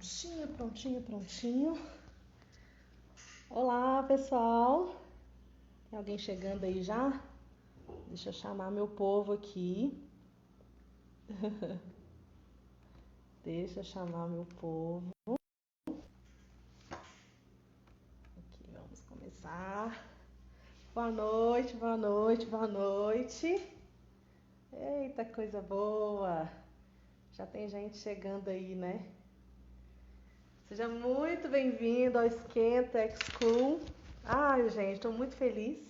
Prontinho, prontinho, prontinho. Olá, pessoal. Tem alguém chegando aí já? Deixa eu chamar meu povo aqui. Deixa eu chamar meu povo. Aqui, vamos começar. Boa noite, boa noite, boa noite. Eita, coisa boa. Já tem gente chegando aí, né? Seja muito bem-vindo ao Esquenta X-School. Ai, gente, estou muito feliz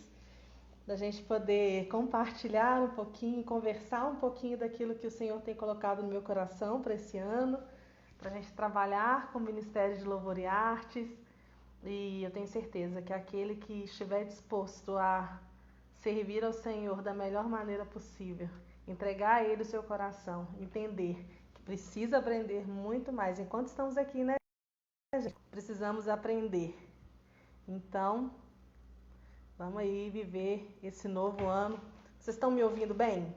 da gente poder compartilhar um pouquinho, conversar um pouquinho daquilo que o Senhor tem colocado no meu coração para esse ano, para a gente trabalhar com o Ministério de Louvor e Artes. E eu tenho certeza que aquele que estiver disposto a servir ao Senhor da melhor maneira possível, entregar a Ele o seu coração, entender que precisa aprender muito mais. Enquanto estamos aqui, né, gente? Precisamos aprender. Então, vamos aí viver esse novo ano. Vocês estão me ouvindo bem?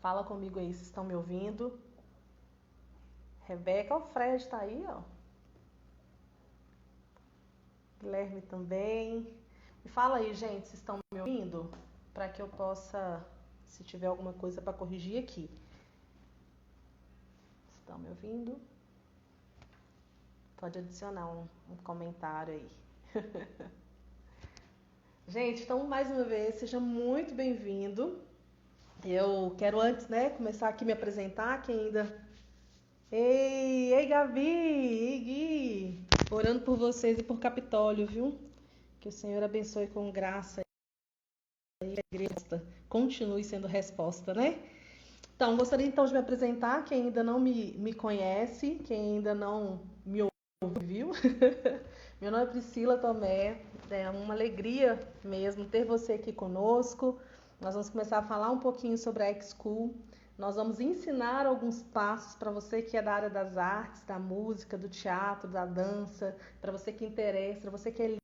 Fala comigo aí, vocês estão me ouvindo? Rebeca, o Fred tá aí, ó. Guilherme também. Me fala aí, gente, vocês estão me ouvindo? Para que eu possa, se tiver alguma coisa para corrigir aqui. Estão me ouvindo? Pode adicionar um comentário aí. Gente, então, mais uma vez, seja muito bem-vindo. Eu quero antes, né, começar aqui me apresentar, quem ainda... Ei, Gabi, ei, Gui, orando por vocês e por Capitólio, viu? Que o Senhor abençoe com graça e a igreja continue sendo resposta, né? Então, gostaria então de me apresentar, quem ainda não me conhece, quem ainda não me ouviu. Meu nome é Priscila Tomé, é uma alegria mesmo ter você aqui conosco. Nós vamos começar a falar um pouquinho sobre a X-School. Nós vamos ensinar alguns passos para você que é da área das artes, da música, do teatro, da dança, para você que interessa, para você que é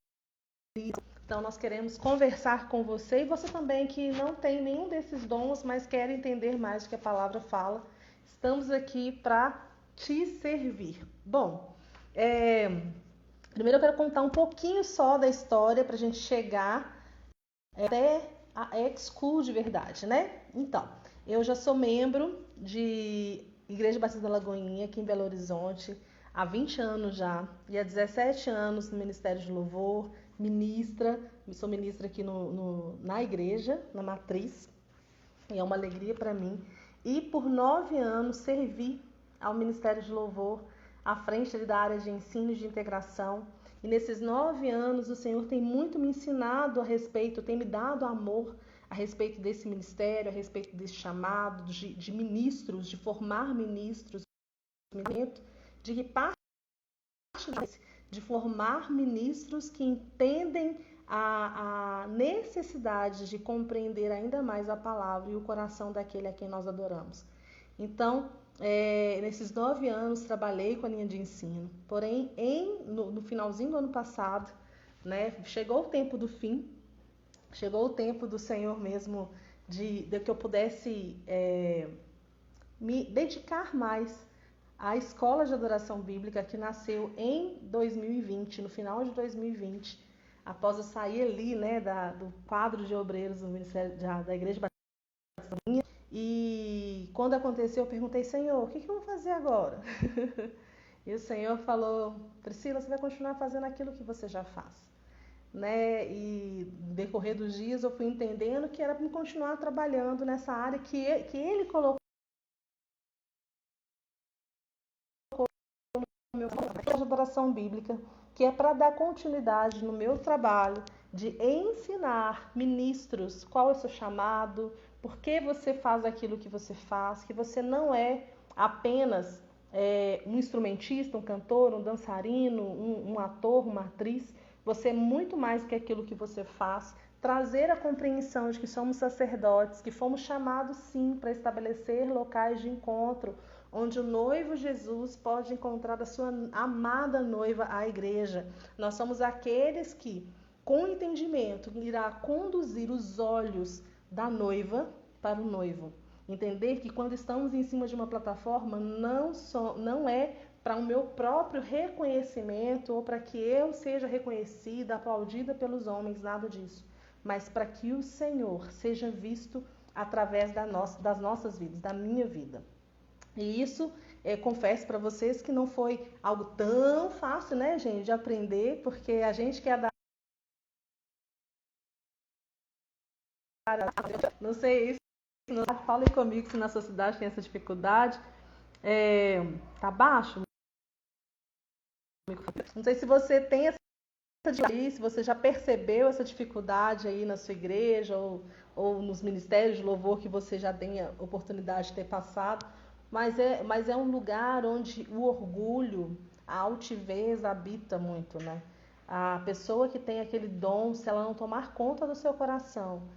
livre. Então, nós queremos conversar com você e você também que não tem nenhum desses dons, mas quer entender mais do que a palavra fala. Estamos aqui para te servir. Bom, primeiro eu quero contar um pouquinho só da história para a gente chegar até a X-School de verdade, né? Então, eu já sou membro de Igreja Batista da Lagoinha, aqui em Belo Horizonte, há 20 anos já, e há 17 anos no Ministério de Louvor, sou ministra aqui na igreja, na matriz, e é uma alegria para mim. E por 9 anos servi ao Ministério de Louvor, à frente da área de ensino e de integração. E nesses 9 anos o Senhor tem muito me ensinado a respeito, tem me dado amor a respeito desse ministério, a respeito desse chamado, de ministros, de formar ministros, de parte de formar ministros que entendem a necessidade de compreender ainda mais a palavra e o coração daquele a quem nós adoramos. Então, nesses 9 anos trabalhei com a linha de ensino, porém no finalzinho do ano passado, né, chegou o tempo do fim, chegou o tempo do Senhor mesmo de que eu pudesse me dedicar mais à escola de adoração bíblica que nasceu em 2020, no final de 2020, após eu sair ali, né, do quadro de obreiros do Ministério da Igreja Batista. E quando aconteceu, eu perguntei, Senhor, o que eu vou fazer agora? E o Senhor falou, Priscila, você vai continuar fazendo aquilo que você já faz. Né? E no decorrer dos dias eu fui entendendo que era para continuar trabalhando nessa área que Ele colocou no meu coração, de adoração bíblica, que é para dar continuidade no meu trabalho de ensinar ministros qual é o seu chamado, por que você faz aquilo que você faz, que você não é apenas um instrumentista, um cantor, um dançarino, um ator, uma atriz. Você é muito mais que aquilo que você faz. Trazer a compreensão de que somos sacerdotes, que fomos chamados sim para estabelecer locais de encontro, onde o noivo Jesus pode encontrar a sua amada noiva, a igreja. Nós somos aqueles que, com entendimento, irá conduzir os olhos da noiva para o noivo. Entender que quando estamos em cima de uma plataforma, não é para o meu próprio reconhecimento ou para que eu seja reconhecida, aplaudida pelos homens, nada disso. Mas para que o Senhor seja visto através das nossas vidas, da minha vida. E isso, confesso para vocês que não foi algo tão fácil, né, gente, de aprender, porque a gente que é da área, não sei isso, falem comigo se na sua cidade tem essa dificuldade. Tá baixo? Não sei se você tem essa dificuldade, se você já percebeu essa dificuldade aí na sua igreja ou nos ministérios de louvor que você já tenha oportunidade de ter passado, mas é um lugar onde o orgulho, a altivez habita muito, né? A pessoa que tem aquele dom, se ela não tomar conta do seu coração,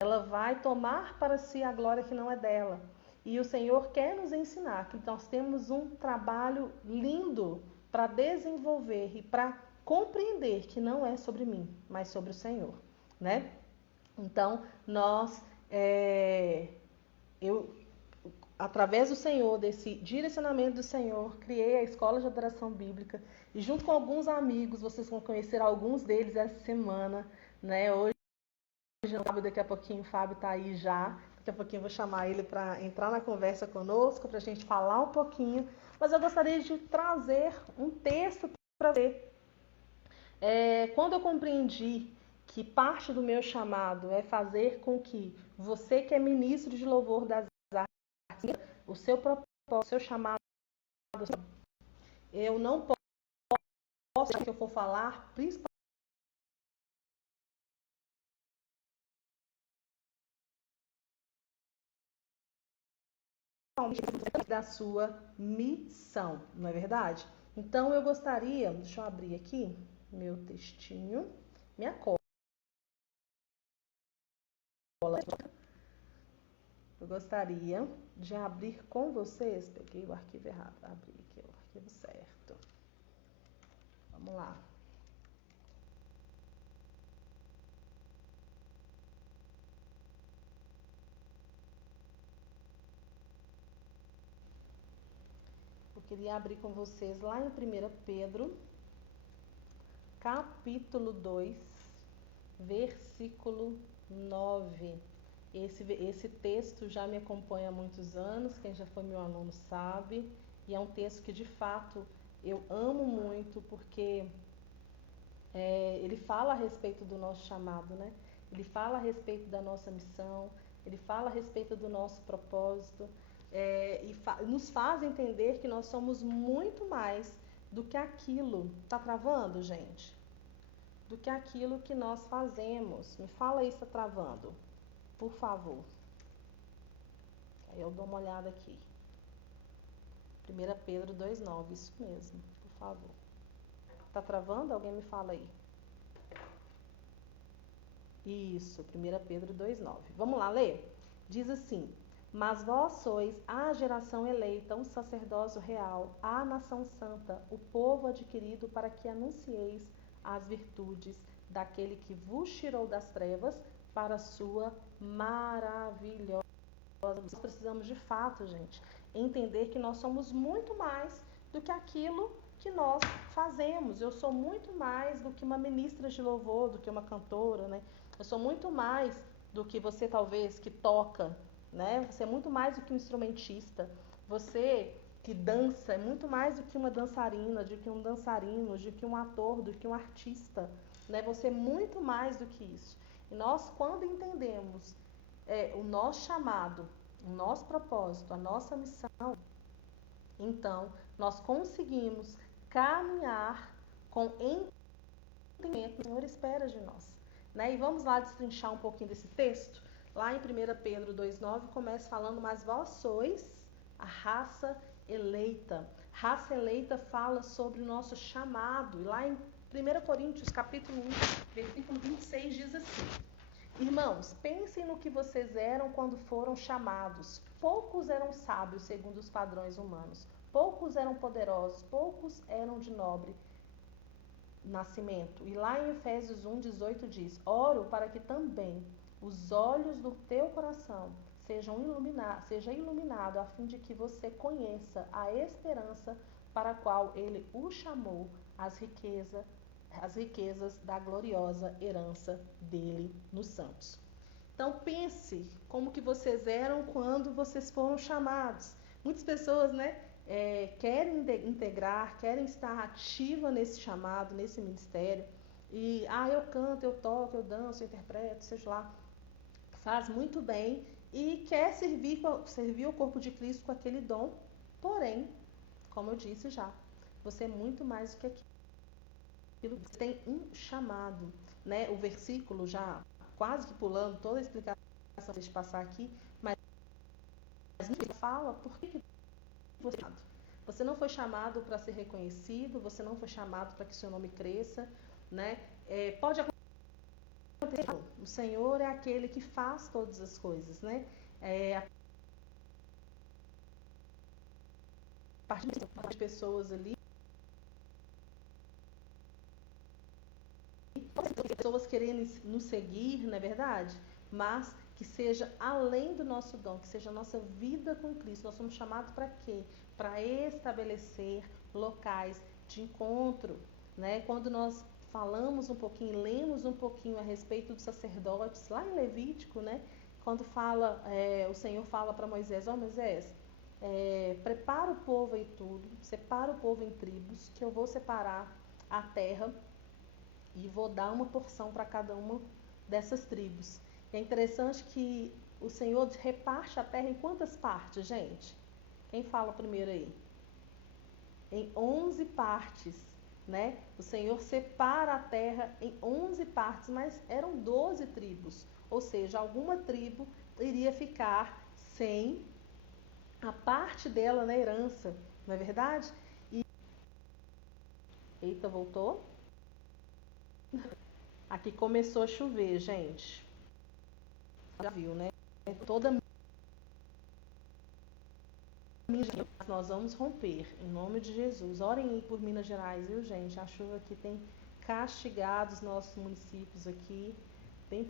ela vai tomar para si a glória que não é dela. E o Senhor quer nos ensinar que nós temos um trabalho lindo para desenvolver e para compreender que não é sobre mim, mas sobre o Senhor, né? Então, eu, através do Senhor, desse direcionamento do Senhor, criei a Escola de Adoração Bíblica e junto com alguns amigos, vocês vão conhecer alguns deles essa semana, né? Hoje, daqui a pouquinho o Fábio está aí já. Daqui a pouquinho eu vou chamar ele para entrar na conversa conosco, para a gente falar um pouquinho. Mas eu gostaria de trazer um texto para você. Quando eu compreendi que parte do meu chamado é fazer com que você que é ministro de louvor das artes, o seu propósito, o seu chamado, eu não posso, que eu for falar, principalmente da sua missão, não é verdade? Então eu gostaria, deixa eu abrir aqui meu textinho, minha cola. Eu gostaria de abrir com vocês, peguei o arquivo errado, abri aqui o arquivo certo. Vamos lá. Eu queria abrir com vocês lá em 1 Pedro, capítulo 2, versículo 9. Esse texto já me acompanha há muitos anos, quem já foi meu aluno sabe, e é um texto que de fato eu amo muito porque ele fala a respeito do nosso chamado, né? Ele fala a respeito da nossa missão, ele fala a respeito do nosso propósito, nos faz entender que nós somos muito mais do que aquilo. Tá travando, gente? Do que aquilo que nós fazemos. Me fala aí se tá travando, por favor. Aí eu dou uma olhada aqui. 1 Pedro 2,9, isso mesmo, por favor. Tá travando? Alguém me fala aí. Isso, 1 Pedro 2,9. Vamos lá ler? Diz assim: mas vós sois a geração eleita, um sacerdócio real, a nação santa, o povo adquirido para que anuncieis as virtudes daquele que vos tirou das trevas para a sua maravilhosa. Nós precisamos de fato, gente, entender que nós somos muito mais do que aquilo que nós fazemos. Eu sou muito mais do que uma ministra de louvor, do que uma cantora, né? Eu sou muito mais do que você talvez que toca, né? Você é muito mais do que um instrumentista. Você que dança é muito mais do que uma dançarina, do que um dançarino, do que um ator, do que um artista, né? Você é muito mais do que isso. E nós, quando entendemos o nosso chamado, o nosso propósito, a nossa missão, então nós conseguimos caminhar com entendimento que o Senhor espera de nós, né? E vamos lá destrinchar um pouquinho desse texto. Lá em 1 Pedro 2,9 começa falando: mas vós sois a raça eleita. Raça eleita fala sobre o nosso chamado. E lá em 1 Coríntios capítulo 1, versículo 26 diz assim: irmãos, pensem no que vocês eram quando foram chamados. Poucos eram sábios segundo os padrões humanos. Poucos eram poderosos, poucos eram de nobre nascimento. E lá em Efésios 1,18 diz: oro para que também os olhos do teu coração seja iluminado a fim de que você conheça a esperança para a qual ele o chamou, as riquezas da gloriosa herança dele nos santos. Então pense como que vocês eram quando vocês foram chamados. Muitas pessoas, né, querem integrar, querem estar ativa nesse chamado, nesse ministério. E, eu canto, eu toco, eu danço, eu interpreto, seja lá, faz muito bem e quer servir o corpo de Cristo com aquele dom. Porém, como eu disse já, você é muito mais do que aquilo. Você tem um chamado, né? O versículo já quase que pulando toda a explicação de passar aqui, mas fala por que você é chamado. Você não foi chamado para ser reconhecido, você não foi chamado para que seu nome cresça, né? Pode acontecer. O Senhor é aquele que faz todas as coisas, né? A partir de pessoas ali, pessoas querendo nos seguir, não é verdade? Mas que seja além do nosso dom, que seja a nossa vida com Cristo. Nós somos chamados para quê? Para estabelecer locais de encontro, né? Quando nós falamos um pouquinho, lemos um pouquinho a respeito dos sacerdotes, lá em Levítico, né? Quando o Senhor fala para Moisés, Moisés, prepara o povo e tudo, separa o povo em tribos, que eu vou separar a terra e vou dar uma porção para cada uma dessas tribos. E é interessante que o Senhor reparte a terra em quantas partes, gente? Quem fala primeiro aí? Em 11 partes, né? O Senhor separa a terra em 11 partes, mas eram 12 tribos. Ou seja, alguma tribo iria ficar sem a parte dela na herança, não é verdade? Eita, voltou? Aqui começou a chover, gente. Já viu, né? Toda nós vamos romper, em nome de Jesus. Orem aí por Minas Gerais, viu, gente? A chuva aqui tem castigado os nossos municípios aqui. Tem...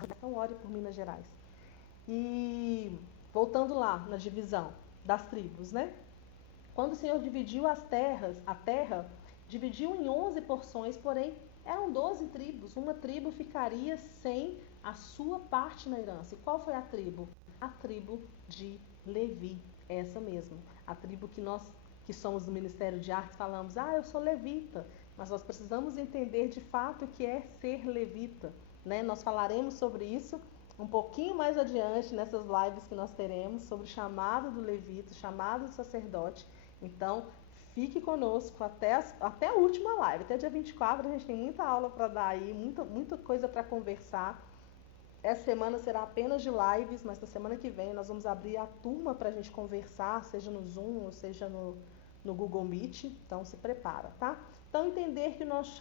Então, ore por Minas Gerais. E voltando lá na divisão das tribos, né? Quando o Senhor dividiu a terra dividiu em 11 porções, porém eram 12 tribos. Uma tribo ficaria sem a sua parte na herança. E qual foi a tribo? A tribo de Levi, essa mesmo. A tribo que nós, que somos do Ministério de Artes, falamos, eu sou levita. Mas nós precisamos entender de fato o que é ser levita, né? Nós falaremos sobre isso um pouquinho mais adiante nessas lives que nós teremos sobre o chamado do levita, o chamado do sacerdote. Então, fique conosco até a última live, até dia 24, a gente tem muita aula para dar aí, muita coisa para conversar. Essa semana será apenas de lives, mas na semana que vem nós vamos abrir a turma para a gente conversar, seja no Zoom ou seja no Google Meet, então se prepara, tá? Então entender que nós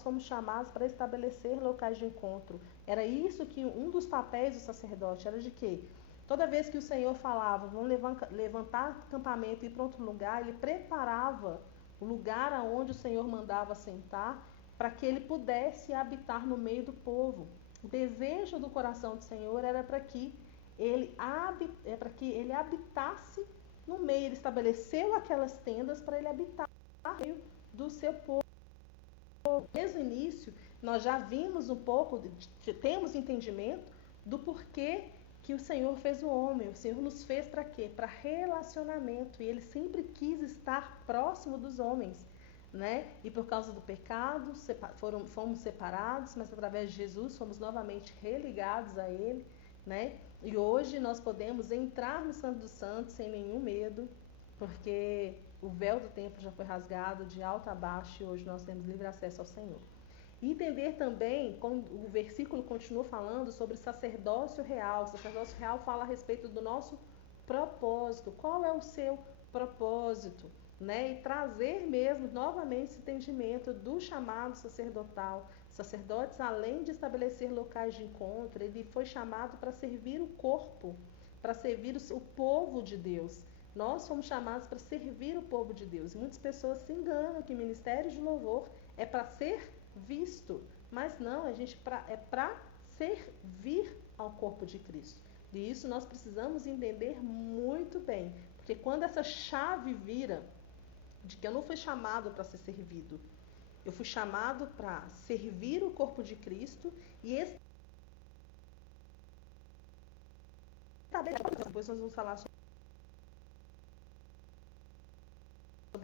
fomos chamados para estabelecer locais de encontro. Era isso que um dos papéis do sacerdote era de quê? Toda vez que o Senhor falava, vamos levantar acampamento e ir para outro lugar, ele preparava o lugar aonde o Senhor mandava sentar para que ele pudesse habitar no meio do povo. O desejo do coração do Senhor era para que ele habitasse no meio. Ele estabeleceu aquelas tendas para ele habitar no meio do seu povo. Desde o início, nós já vimos um pouco, temos entendimento do porquê que o Senhor fez o homem. O Senhor nos fez para quê? Para relacionamento. E Ele sempre quis estar próximo dos homens, né? E por causa do pecado, fomos separados, mas através de Jesus fomos novamente religados a Ele, né? E hoje nós podemos entrar no Santo dos Santos sem nenhum medo, porque o véu do templo já foi rasgado de alto a baixo e hoje nós temos livre acesso ao Senhor. E entender também, como o versículo continua falando sobre sacerdócio real. O sacerdócio real fala a respeito do nosso propósito. Qual é o seu propósito? Né? E trazer mesmo novamente esse entendimento do chamado sacerdotal. Sacerdotes, além de estabelecer locais de encontro, ele foi chamado para servir o corpo, para servir o povo de Deus. Nós fomos chamados para servir o povo de Deus. Muitas pessoas se enganam que o ministério de louvor é para ser visto, mas não, a gente é para servir ao corpo de Cristo. E isso nós precisamos entender muito bem, porque quando essa chave vira de que eu não fui chamado para ser servido, eu fui chamado para servir o corpo de Cristo e estabelecer. Depois nós vamos falar sobre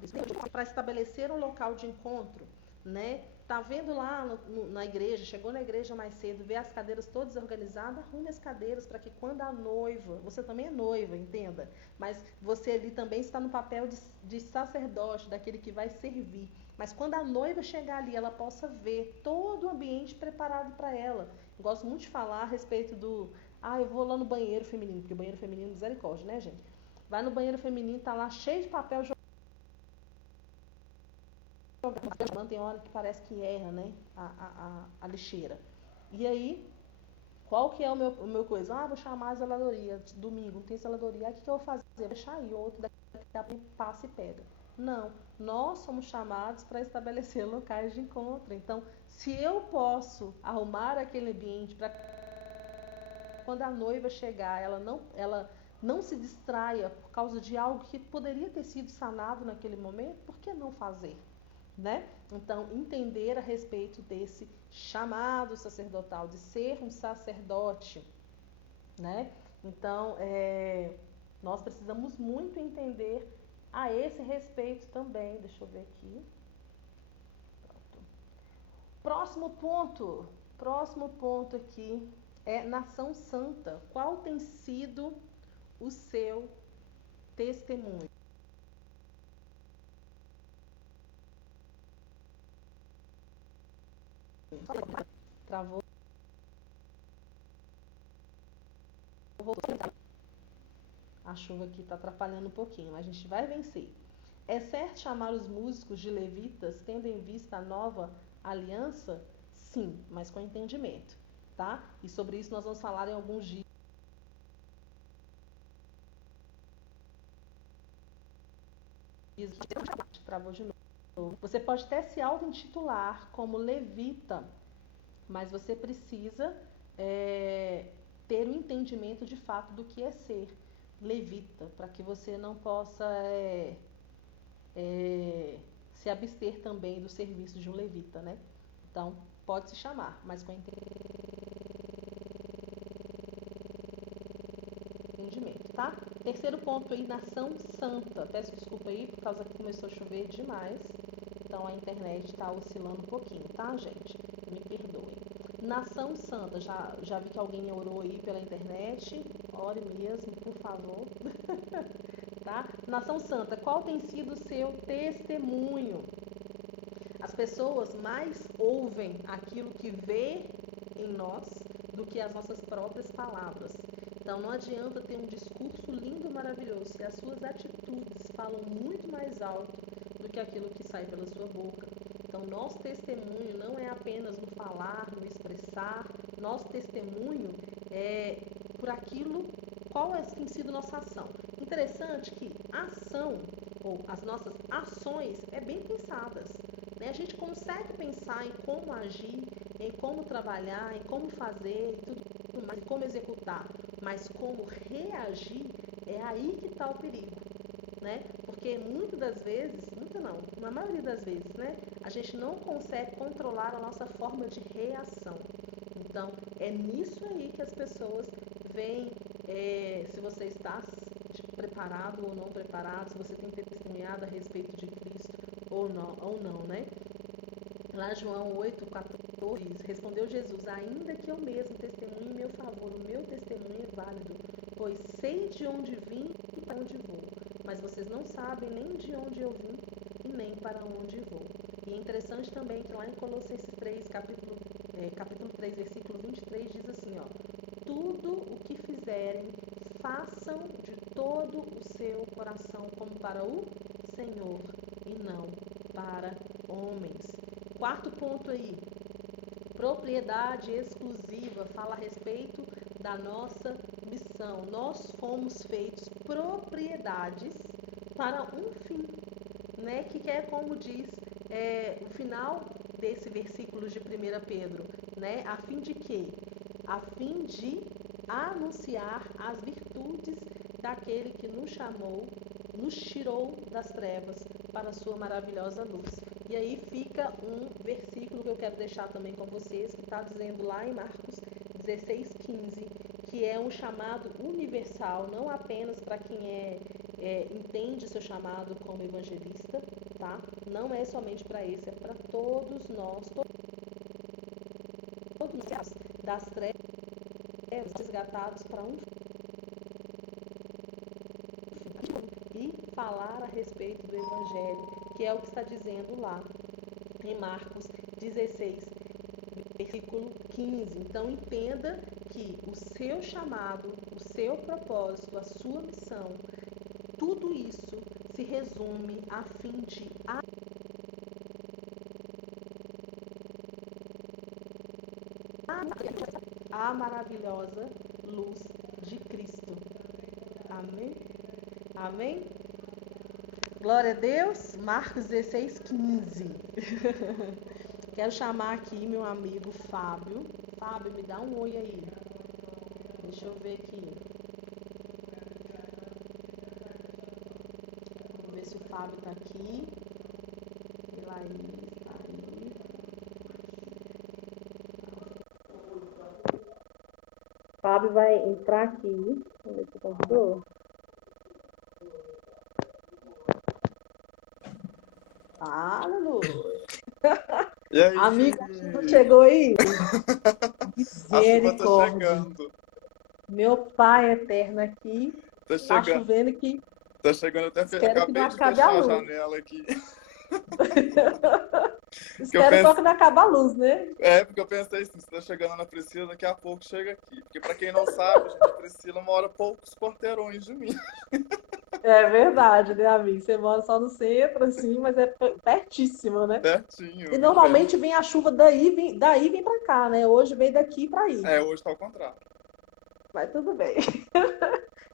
isso. Para estabelecer um local de encontro, né? Tá vendo lá na igreja, chegou na igreja mais cedo, vê as cadeiras todas organizadas, arrume as cadeiras para que quando a noiva, você também é noiva, entenda, mas você ali também está no papel de sacerdote, daquele que vai servir. Mas quando a noiva chegar ali, ela possa ver todo o ambiente preparado para ela. Eu gosto muito de falar a respeito eu vou lá no banheiro feminino, porque o banheiro feminino é misericórdia, né, gente? Vai no banheiro feminino, tá lá cheio de papel jogado. Tem hora que parece que erra, né? A lixeira. E aí, qual que é o meu coisa? Vou chamar a zeladoria. Domingo, não tem zeladoria. Aí o que eu vou fazer? Vou deixar aí. O outro daqui a pouco passa e pega. Não. Nós somos chamados para estabelecer locais de encontro. Então, se eu posso arrumar aquele ambiente para quando a noiva chegar, ela não se distraia por causa de algo que poderia ter sido sanado naquele momento, por que não fazer? Né? Então, entender a respeito desse chamado sacerdotal, de ser um sacerdote, né? Então, nós precisamos muito entender a esse respeito também. Deixa eu ver aqui. Próximo ponto aqui é nação santa. Qual tem sido o seu testemunho? Travou. A chuva aqui está atrapalhando um pouquinho, mas a gente vai vencer. É certo chamar os músicos de levitas, tendo em vista a nova aliança? Sim, mas com entendimento, tá? E sobre isso nós vamos falar em alguns dias. Travou de novo. Você pode até se auto-intitular como levita, mas você precisa ter um entendimento de fato do que é ser levita, para que você não possa se abster também do serviço de um levita, né? Então, pode se chamar, mas com entendimento, tá? Terceiro ponto aí, nação santa. Peço desculpa aí, por causa que começou a chover demais. Então, a internet está oscilando um pouquinho, tá, gente? Me perdoe. Nação santa, já vi que alguém orou aí pela internet. Ore mesmo, por favor. Tá? Nação santa, qual tem sido o seu testemunho? As pessoas mais ouvem aquilo que vê em nós do que as nossas próprias palavras. Então não adianta ter um discurso lindo e maravilhoso se as suas atitudes falam muito mais alto do que aquilo que sai pela sua boca. Então nosso testemunho não é apenas no falar, no expressar. Nosso testemunho é por aquilo, qual tem sido nossa ação. Interessante que a ação ou as nossas ações é bem pensadas. Né? A gente consegue pensar em como agir, em como trabalhar, em como fazer, tudo mais, como executar, mas como reagir, é aí que está o perigo, né? Porque muitas das vezes, na maioria das vezes, né, a gente não consegue controlar a nossa forma de reação. Então, é nisso aí que as pessoas veem se você está preparado ou não preparado, se você tem testemunhado a respeito de Cristo ou não, né? Lá João 8,14 diz, respondeu Jesus, ainda que eu mesmo testemunhe em meu favor, o meu testemunho é válido, pois sei de onde vim e para onde vou, mas vocês não sabem nem de onde eu vim e nem para onde vou. E é interessante também que lá em Colossenses 3, capítulo 3, versículo 23, diz assim, ó, tudo o que fizerem, façam de todo o seu coração como para o Senhor e não para homens. Quarto ponto aí, propriedade exclusiva, fala a respeito da nossa missão. Nós fomos feitos propriedades para um fim, né? Que é como diz o final desse versículo de 1 Pedro, né? A fim de que a fim de anunciar as virtudes daquele que nos chamou, nos tirou das trevas para a sua maravilhosa luz. E aí fica um versículo que eu quero deixar também com vocês, que está dizendo lá em Marcos 16:15, que é um chamado universal, não apenas para quem entende seu chamado como evangelista, tá? Não é somente para esse, é para todos nós, todos nós das trevas resgatados para um e falar a respeito do evangelho, que é o que está dizendo lá em Marcos 16, versículo 15. Então entenda que o seu chamado, o seu propósito, a sua missão, tudo isso se resume a fim de a maravilhosa luz de Cristo. Amém? Amém? Glória a Deus. Marcos 16:15. Quero chamar aqui meu amigo Fábio. Fábio, me dá um oi aí. Deixa eu ver aqui. Vamos ver se o Fábio tá aqui. E Laís tá aí. Fábio vai entrar aqui. Vamos ver se convidou. Aleluia. E aí? Amigo, a chuva chegou aí? A chuva tá Misericórdia. chegando. Meu Pai eterno aqui. Tá Tá chegando. chovendo aqui. Tá chegando, eu até Espero que não acabei de acabe fechar a a luz. janela aqui. Espero só que não acabe a luz, né? Porque eu pensei assim, se tá chegando na Priscila, daqui a pouco chega aqui. Porque pra quem não sabe, gente, a Priscila mora poucos quarteirões de mim. É verdade, né, amigo? Você mora só no centro, assim, mas é pertíssimo, né? Pertinho. E normalmente vem a chuva daí vem pra cá, né? Hoje veio daqui pra aí. Hoje tá ao contrário. Mas tudo bem.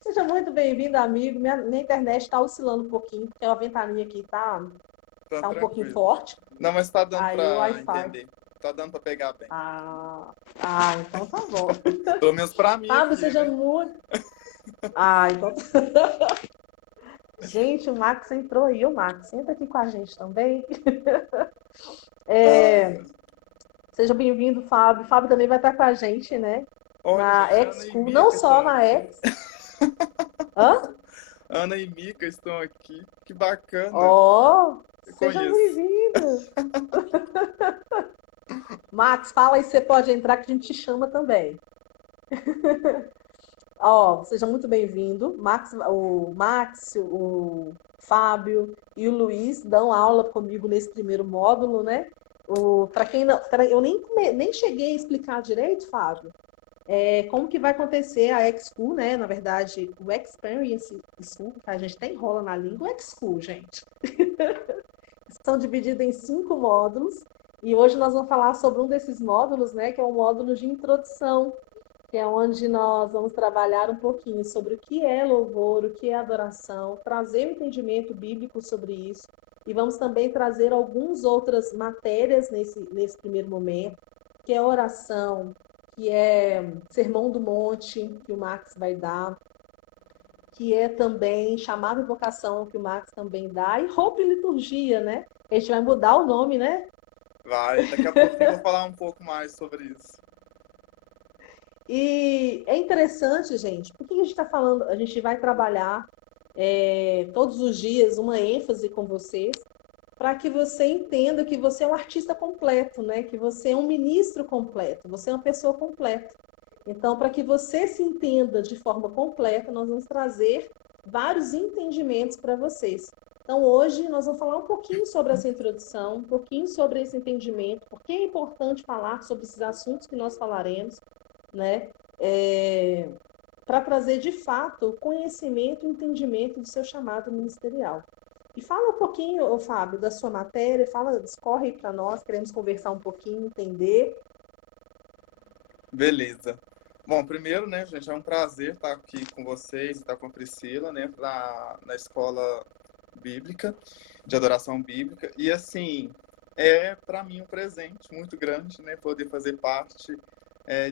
Seja muito bem-vindo, amigo. Minha internet tá oscilando um pouquinho, porque a ventaninha aqui tá um pouquinho forte. Não, mas tá dando Aí o pra Wi-Fi. entender. Tá dando pra pegar bem. Então tá bom. Pelo menos pra mim Fábio, aqui, seja né? muito... então... Gente, o Max entrou aí. O Max, entra aqui com a gente também. Seja bem-vindo, Fábio. Fábio também vai estar com a gente, né? Olha, Na gente, X-School, não só na X. Hã? Ana e Mica estão aqui. Que bacana. Seja bem-vindo. Max, fala aí se você pode entrar que a gente te chama também. Seja muito bem-vindo. O Max, o Fábio e o Luiz dão aula comigo nesse primeiro módulo, né? Para quem não, eu nem cheguei a explicar direito, Fábio, como que vai acontecer a X-School, né? Na verdade, o Experience School, que a gente até enrola na língua, o X-School, gente. São divididos em 5 módulos e hoje nós vamos falar sobre um desses módulos, né? Que é o módulo de introdução, que é onde nós vamos trabalhar um pouquinho sobre o que é louvor, o que é adoração, trazer um entendimento bíblico sobre isso. E vamos também trazer algumas outras matérias nesse primeiro momento, que é oração, que é Sermão do Monte, que o Max vai dar, que é também chamado e vocação, que o Max também dá, e roupa e liturgia, né? A gente vai mudar o nome, né? Vai, daqui a pouco eu vou falar um pouco mais sobre isso. E é interessante, gente, porque a gente está falando, a gente vai trabalhar todos os dias uma ênfase com vocês, para que você entenda que você é um artista completo, né? Que você é um ministro completo, você é uma pessoa completa. Então, para que você se entenda de forma completa, nós vamos trazer vários entendimentos para vocês. Então, hoje nós vamos falar um pouquinho sobre essa introdução, um pouquinho sobre esse entendimento, porque é importante falar sobre esses assuntos que nós falaremos, né? Para trazer, de fato, conhecimento e entendimento do seu chamado ministerial. E fala um pouquinho, Fábio, da sua matéria, discorre para nós, queremos conversar um pouquinho, entender. Beleza. Bom, primeiro, né, gente, é um prazer estar aqui com vocês, estar com a Priscila, né, na escola bíblica, de adoração bíblica. E, assim, é para mim um presente muito grande, né, poder fazer parte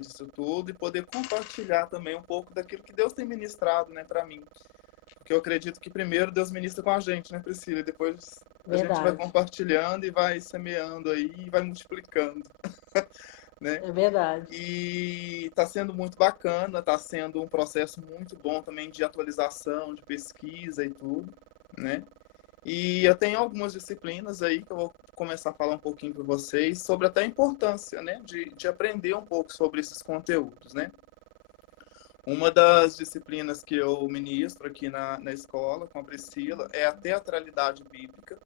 disso tudo e poder compartilhar também um pouco daquilo que Deus tem ministrado, né, para mim. Porque eu acredito que primeiro Deus ministra com a gente, né, Priscila? E depois a gente vai Verdade. compartilhando e vai semeando aí e vai multiplicando, né? É verdade. E está sendo muito bacana, está sendo um processo muito bom também de atualização, de pesquisa e tudo, né? E eu tenho algumas disciplinas aí que eu vou começar a falar um pouquinho para vocês sobre até a importância, né, de aprender um pouco sobre esses conteúdos, né? Uma das disciplinas que eu ministro aqui na escola com a Priscila é a teatralidade bíblica.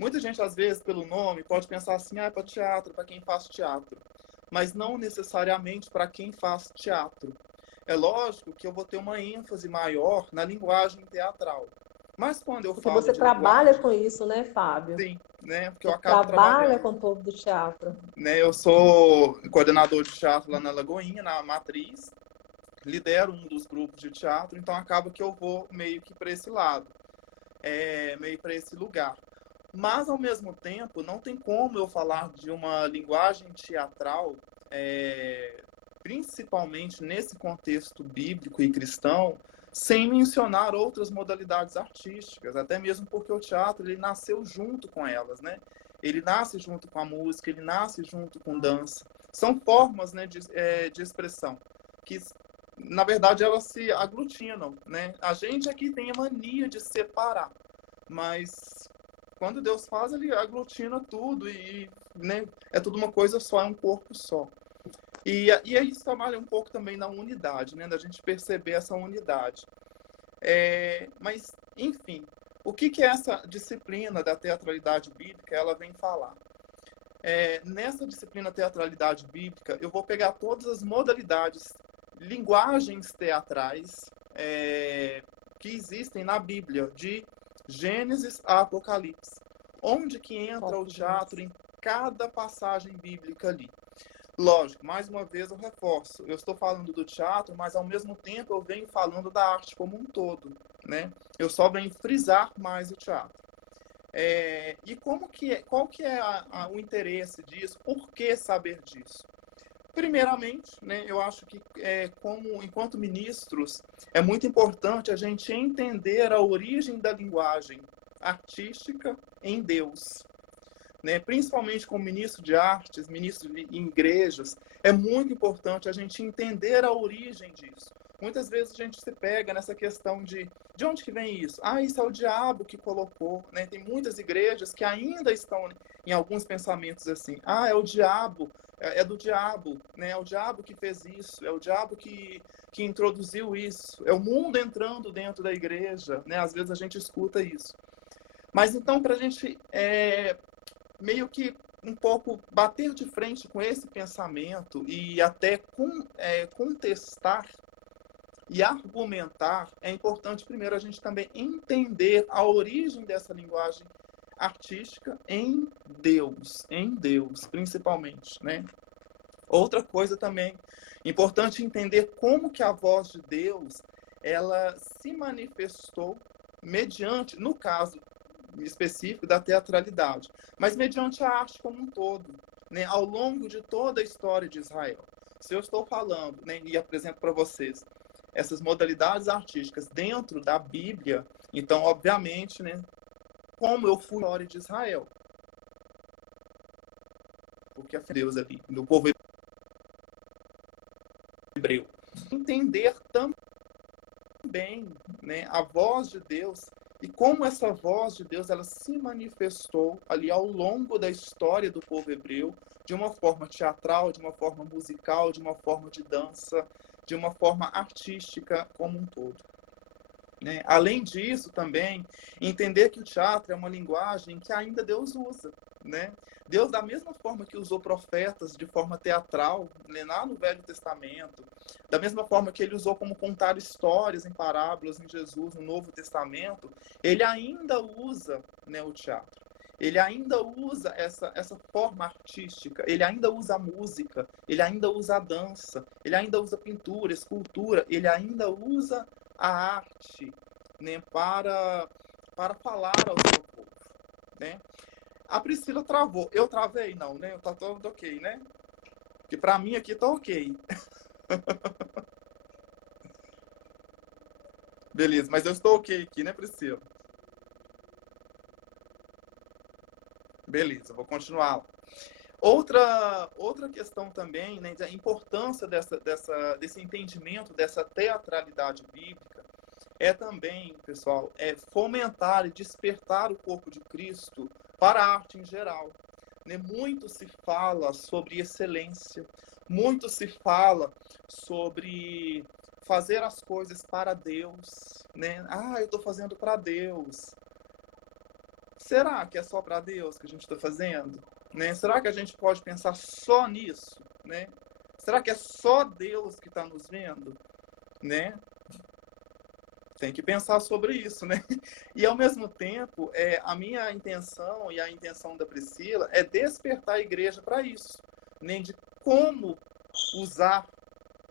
Muita gente, às vezes, pelo nome, pode pensar assim, é para teatro, para quem faz teatro. Mas não necessariamente para quem faz teatro. É lógico que eu vou ter uma ênfase maior na linguagem teatral. Mas quando eu Porque falo você de trabalha linguagem, com isso, né, Fábio? sim, né? Porque eu Você acabo trabalha com trabalhando. o povo do teatro. Né? Eu sou coordenador de teatro lá na Lagoinha, na Matriz. Lidero um dos grupos de teatro, então acaba que eu vou meio que para esse lado, meio para esse lugar. Mas, ao mesmo tempo, não tem como eu falar de uma linguagem teatral, principalmente nesse contexto bíblico e cristão, sem mencionar outras modalidades artísticas, até mesmo porque o teatro ele nasceu junto com elas, né? Ele nasce junto com a música, ele nasce junto com dança. São formas, né, de expressão que, na verdade, elas se aglutinam, né? A gente aqui tem a mania de separar, mas quando Deus faz, ele aglutina tudo e, né, é tudo uma coisa só, é um corpo só. E aí isso trabalha um pouco também na unidade, né, da gente perceber essa unidade. Mas, enfim, o que essa disciplina da teatralidade bíblica ela vem falar? Nessa disciplina teatralidade bíblica, eu vou pegar todas as modalidades, linguagens teatrais que existem na Bíblia, de Gênesis a Apocalipse. Onde que entra o teatro em cada passagem bíblica ali? Lógico, mais uma vez eu reforço, eu estou falando do teatro, mas ao mesmo tempo eu venho falando da arte como um todo, né? Eu só venho frisar mais o teatro. E qual que é o interesse disso? Por que saber disso? Primeiramente, né, eu acho que enquanto ministros, é muito importante a gente entender a origem da linguagem artística em Deus. Né? Principalmente como ministro de artes, ministro de igrejas, é muito importante a gente entender a origem disso. Muitas vezes a gente se pega nessa questão de onde que vem isso? Ah, isso é o diabo que colocou. Né? Tem muitas igrejas que ainda estão em alguns pensamentos assim. Ah, é o diabo, é do diabo, né? É o diabo que fez isso, é o diabo que introduziu isso, é o mundo entrando dentro da igreja. Né? Às vezes a gente escuta isso. Mas então, para a gente meio que um pouco bater de frente com esse pensamento e até contestar e argumentar, é importante primeiro a gente também entender a origem dessa linguagem artística em Deus principalmente, né? Outra coisa também importante entender como que a voz de Deus ela se manifestou mediante, no caso específico da teatralidade, mas mediante a arte como um todo, né, ao longo de toda a história de Israel. Se eu estou falando, né, e apresento para vocês essas modalidades artísticas dentro da Bíblia, então, obviamente, né, como eu fui na história de Israel, porque é Deus ali, do povo hebreu. Entender também, né, a voz de Deus e como essa voz de Deus ela se manifestou ali ao longo da história do povo hebreu, de uma forma teatral, de uma forma musical, de uma forma de dança, de uma forma artística como um todo. Né? Além disso, também, entender que o teatro é uma linguagem que ainda Deus usa. Né? Deus, da mesma forma que usou profetas de forma teatral, né, lá no Velho Testamento, da mesma forma que ele usou como contar histórias em parábolas em Jesus no Novo Testamento, ele ainda usa, né, o teatro. Ele ainda usa essa forma artística, ele ainda usa a música, ele ainda usa a dança, ele ainda usa pintura, escultura, ele ainda usa a arte, né, para falar ao seu povo. Né? A Priscila travou. Eu travei? Não, né? Tá tudo ok, né? Porque para mim aqui tá ok. Beleza, mas eu estou ok aqui, né, Priscila? Beleza, vou continuar. Outra questão também, né, a importância desse entendimento, dessa teatralidade bíblica, é também, pessoal, fomentar e despertar o corpo de Cristo para a arte em geral. Né? Muito se fala sobre excelência, muito se fala sobre fazer as coisas para Deus. Né? Eu estou fazendo para Deus. Será que é só para Deus que a gente está fazendo? Né? Será que a gente pode pensar só nisso? Né? Será que é só Deus que está nos vendo? Né? Tem que pensar sobre isso, né? E ao mesmo tempo, a minha intenção e a intenção da Priscila é despertar a igreja para isso, né? De como usar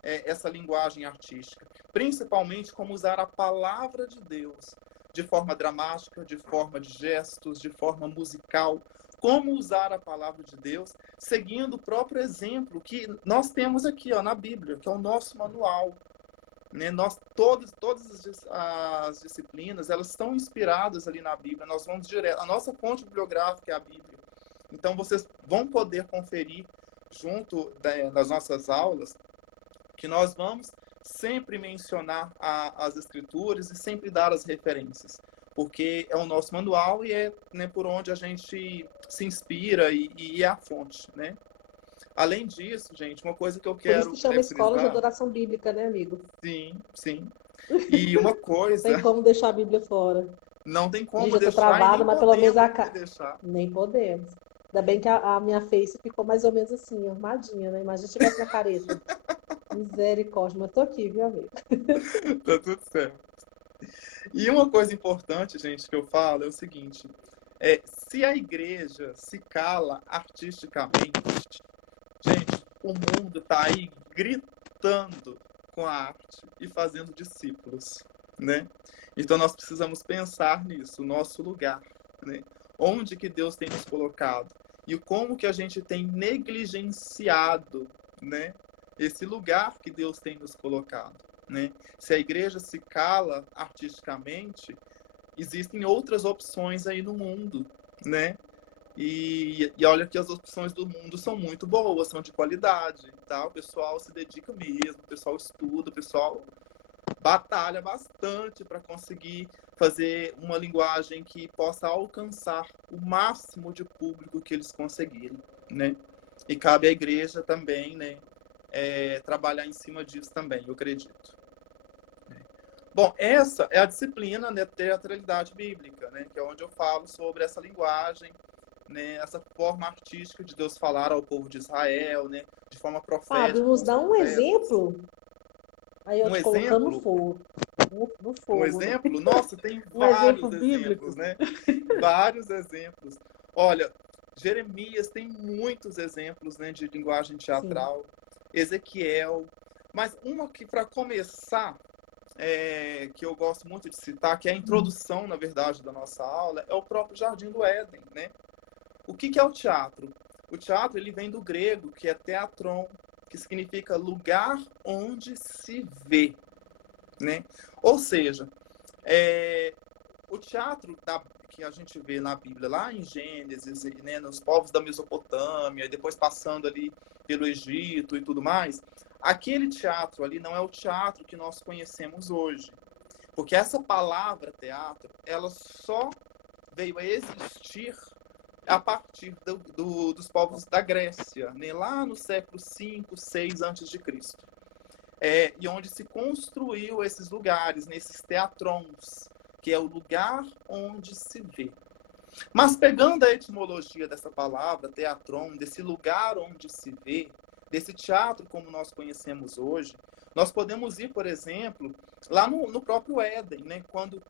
essa linguagem artística, principalmente como usar a palavra de Deus de forma dramática, de forma de gestos, de forma musical, como usar a palavra de Deus seguindo o próprio exemplo que nós temos aqui, ó, na Bíblia, que é o nosso manual. Né? Todas as disciplinas, elas estão inspiradas ali na Bíblia. Nós vamos direto. A nossa fonte bibliográfica é a Bíblia. Então, vocês vão poder conferir junto das nossas aulas que nós vamos sempre mencionar as escrituras e sempre dar as referências, porque é o nosso manual e é, né, por onde a gente se inspira e é a fonte, né? Além disso, gente, uma coisa que eu Por isso quero que chama Escola de frisar... Adoração Bíblica, né, amigo? Sim, sim. E uma coisa... Tem como deixar a Bíblia fora. Não tem como Gente, eu tô deixar e travada, nem mas pelo menos podemos deixar. nem podemos. Ainda bem que a minha face ficou mais ou menos assim, armadinha, né? Imagina se tivesse na careta. Misericórdia, mas tô aqui, viu, amigo? Tá tudo certo. E uma coisa importante, gente, que eu falo é o seguinte: se a igreja se cala artisticamente, gente, o mundo tá aí gritando com a arte e fazendo discípulos, né? Então nós precisamos pensar nisso, o nosso lugar, né? Onde que Deus tem nos colocado e como que a gente tem negligenciado, né, esse lugar que Deus tem nos colocado, né? Se a igreja se cala artisticamente, existem outras opções aí no mundo, né? E olha que as opções do mundo são muito boas, são de qualidade, tá? O pessoal se dedica mesmo, o pessoal estuda, o pessoal batalha bastante para conseguir fazer uma linguagem que possa alcançar o máximo de público que eles conseguirem, né? E cabe à igreja também, né, trabalhar em cima disso também, eu acredito. Bom, essa é a disciplina, né, teatralidade bíblica, né, que é onde eu falo sobre essa linguagem, né, essa forma artística de Deus falar ao povo de Israel, né, de forma Fábio, profética com nos os dá um profetas. exemplo? Aí eu Um te colocando no exemplo, fogo. No um fogo, né? exemplo, nossa, tem Um exemplo vários bíblico. exemplos, né? Vários exemplos. Olha, Jeremias tem muitos exemplos, né, de linguagem Sim. teatral. Ezequiel. Mas uma que, para começar, que eu gosto muito de citar, que é a introdução, na verdade, da nossa aula, é o próprio Jardim do Éden, né? O que é o teatro? O teatro, ele vem do grego, que é teatron, que significa lugar onde se vê, né? Ou seja, o teatro que a gente vê na Bíblia, lá em Gênesis, né, nos povos da Mesopotâmia, depois passando ali pelo Egito e tudo mais, aquele teatro ali não é o teatro que nós conhecemos hoje. Porque essa palavra teatro, ela só veio a existir a partir dos povos da Grécia, né, lá no século 5, 6 antes de Cristo. E onde se construiu esses lugares, nesses teatrons, que é o lugar onde se vê. Mas pegando a etimologia dessa palavra, teatron, desse lugar onde se vê, desse teatro como nós conhecemos hoje, nós podemos ir, por exemplo, lá no próprio Éden, né? Quando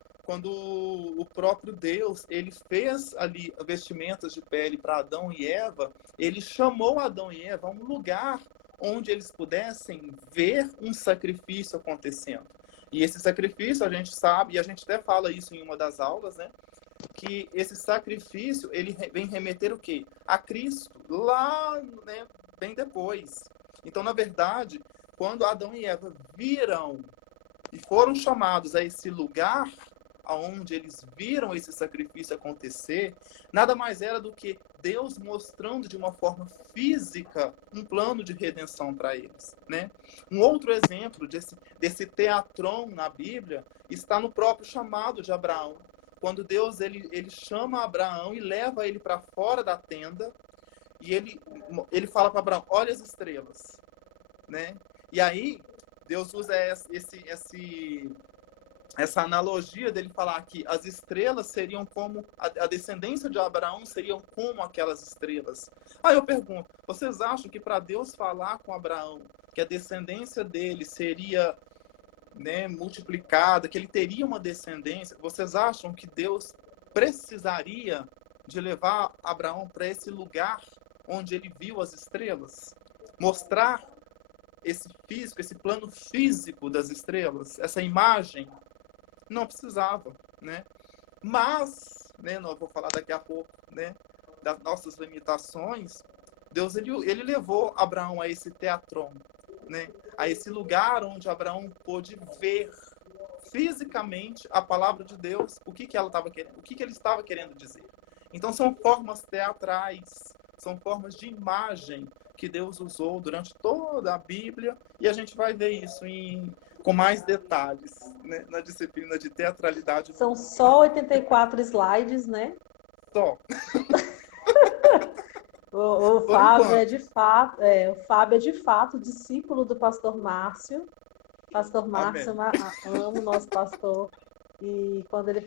o próprio Deus ele fez ali vestimentas de pele para Adão e Eva, ele chamou Adão e Eva a um lugar onde eles pudessem ver um sacrifício acontecendo. E esse sacrifício, a gente sabe, e a gente até fala isso em uma das aulas, né? Que esse sacrifício, ele vem remeter o quê? A Cristo, lá, né, bem depois. Então, na verdade, quando Adão e Eva viram e foram chamados a esse lugar aonde eles viram esse sacrifício acontecer, nada mais era do que Deus mostrando de uma forma física um plano de redenção para eles, né? Um outro exemplo desse teatron na Bíblia está no próprio chamado de Abraão. Quando Deus ele chama Abraão e leva ele para fora da tenda, e ele fala para Abraão: olha as estrelas, né? E aí Deus usa essa analogia dele falar que as estrelas seriam como a descendência de Abraão seriam como aquelas estrelas. Aí eu pergunto: vocês acham que para Deus falar com Abraão que a descendência dele seria, né, multiplicada, que ele teria uma descendência, vocês acham que Deus precisaria de levar Abraão para esse lugar onde ele viu as estrelas? Mostrar esse físico, esse plano físico das estrelas, essa imagem? Não precisava, né? Mas, né, eu vou falar daqui a pouco, né, das nossas limitações. Deus ele levou Abraão a esse teatron, né, a esse lugar onde Abraão pôde ver fisicamente a palavra de Deus, o que ela estava querendo, o que ele estava querendo dizer. Então são formas teatrais, são formas de imagem que Deus usou durante toda a Bíblia, e a gente vai ver isso com mais detalhes, né, na disciplina de teatralidade. São só 84 slides, né? Só. O Fábio o Fábio é de fato discípulo do pastor Márcio. Pastor Márcio, amo o nosso pastor. E quando ele